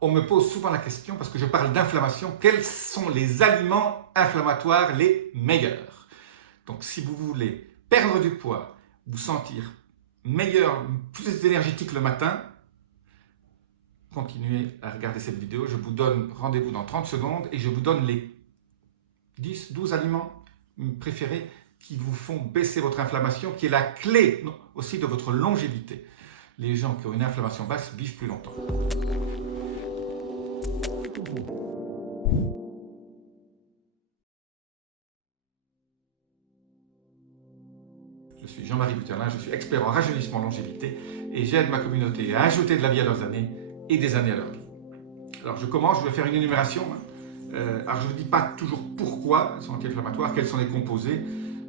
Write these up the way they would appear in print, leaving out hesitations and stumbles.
On me pose souvent la question, parce que je parle d'inflammation, quels sont les aliments inflammatoires les meilleurs? Donc si vous voulez perdre du poids, vous sentir meilleur, plus énergétique le matin, continuez à regarder cette vidéo. Je vous donne rendez-vous dans 30 secondes et je vous donne les 10-12 aliments préférés qui vous font baisser votre inflammation, qui est la clé aussi de votre longévité. Les gens qui ont une inflammation basse vivent plus longtemps. Je suis Jean-Marie Buterlin, je suis expert en rajeunissement longévité et j'aide ma communauté à ajouter de la vie à leurs années et des années à leur vie. Alors je commence, je vais faire une énumération. Alors je ne vous dis pas toujours pourquoi elles sont anti-inflammatoires, quels sont les composés.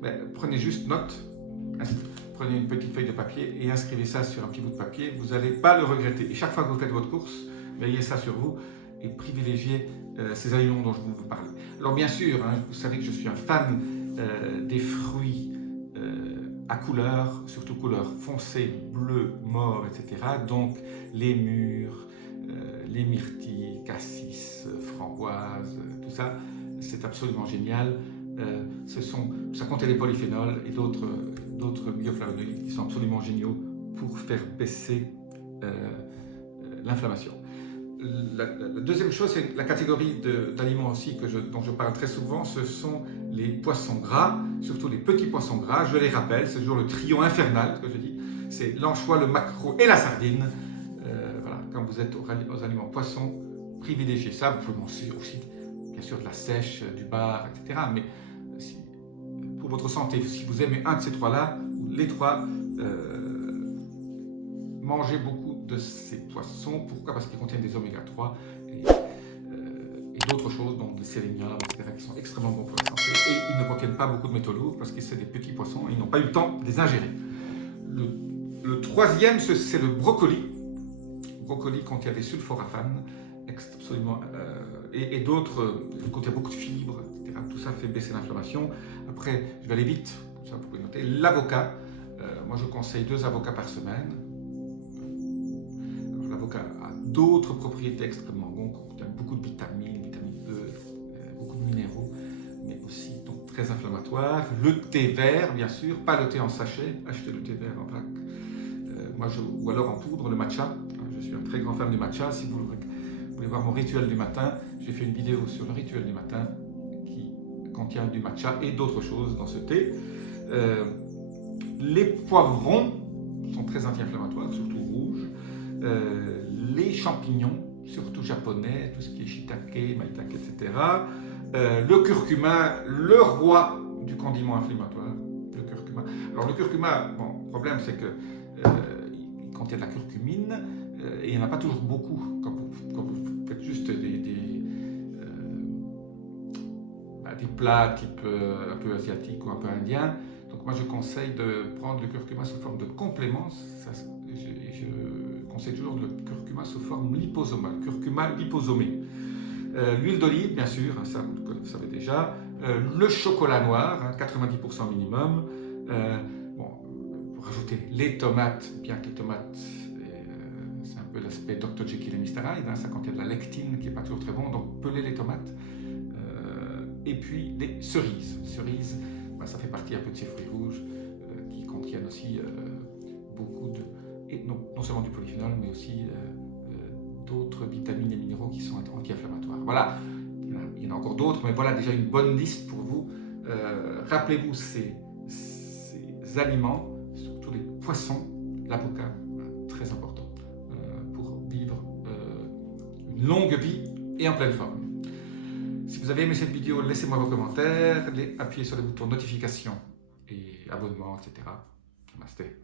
Mais prenez juste note, prenez une petite feuille de papier et inscrivez ça sur un petit bout de papier. Vous n'allez pas le regretter. Et chaque fois que vous faites votre course, veillez ça sur vous et privilégiez ces aliments dont je vous parle. Alors bien sûr, vous savez que je suis un fan des fruits à couleur, surtout couleur foncée, bleu, mauve, etc. Donc les mûres, les myrtilles, cassis, framboises, tout ça, c'est absolument génial. Ça contient des polyphénols et d'autres bioflavonoïdes qui sont absolument géniaux pour faire baisser l'inflammation. La deuxième chose, c'est la catégorie d'aliments aussi dont je parle très souvent, ce sont les poissons gras, surtout les petits poissons gras. Je les rappelle, c'est toujours le trio infernal que je dis, c'est l'anchois, le maquereau et la sardine. Voilà, quand vous êtes aux aliments poissons, privilégiez ça. Vous pouvez manger aussi, bien sûr, de la sèche, du bar, etc. Mais pour votre santé, si vous aimez un de ces trois-là, ou les trois, mangez beaucoup de ces poissons. Pourquoi? Parce qu'ils contiennent des oméga 3 et d'autres choses, donc des séléniums, etc., qui sont extrêmement bons pour la santé. Et ils ne contiennent pas beaucoup de métaux lourds parce que c'est des petits poissons et ils n'ont pas eu le temps de les ingérer. Le troisième, c'est le brocoli. Le brocoli contient des sulforaphane, absolument, et d'autres, contient beaucoup de fibres, etc. Tout ça fait baisser l'inflammation. Après, je vais aller vite, ça vous pouvez noter. L'avocat, moi je conseille 2 avocats par semaine. L'avocat a d'autres propriétés extrêmement bonnes, contient beaucoup de vitamines, vitamine E, beaucoup de minéraux, mais aussi donc, très inflammatoire. Le thé vert, bien sûr, pas le thé en sachet, achetez le thé vert en vrac. Ou alors en poudre, le matcha. Je suis un très grand fan du matcha. Si vous voulez voir mon rituel du matin, j'ai fait une vidéo sur le rituel du matin qui contient du matcha et d'autres choses dans ce thé. Les poivrons sont très anti-inflammatoires, surtout rouges. Les champignons, surtout japonais, tout ce qui est shiitake, maitake, etc. Le curcuma, le roi du condiment inflammatoire, le curcuma. Alors le curcuma, bon, le problème c'est que il contient de la curcumine et il n'y en a pas toujours beaucoup quand vous faites juste des plats type un peu asiatique ou un peu indien. Donc moi je conseille de prendre le curcuma sous forme de complément. Je conseille toujours le curcuma sous forme liposomale, curcuma liposomé. L'huile d'olive, bien sûr, ça vous le savez déjà. Le chocolat noir, 90% minimum. Pour rajouter les tomates, bien que les tomates, c'est un peu l'aspect Dr Jekyll et Mr Hyde, ça contient de la lectine qui n'est pas toujours très bon, donc pelez les tomates. Et puis des cerises. Cerises, ça fait partie un peu de ces fruits rouges qui contiennent aussi beaucoup non seulement du polyphénol, mais aussi d'autres vitamines et minéraux qui sont anti-inflammatoires. Voilà, il y en a encore d'autres, mais voilà déjà une bonne liste pour vous. Rappelez-vous ces aliments, surtout les poissons, l'avocat, très important pour vivre une longue vie et en pleine forme. Si vous avez aimé cette vidéo, laissez-moi vos commentaires, appuyez sur le bouton notification et abonnement, etc. Namasté.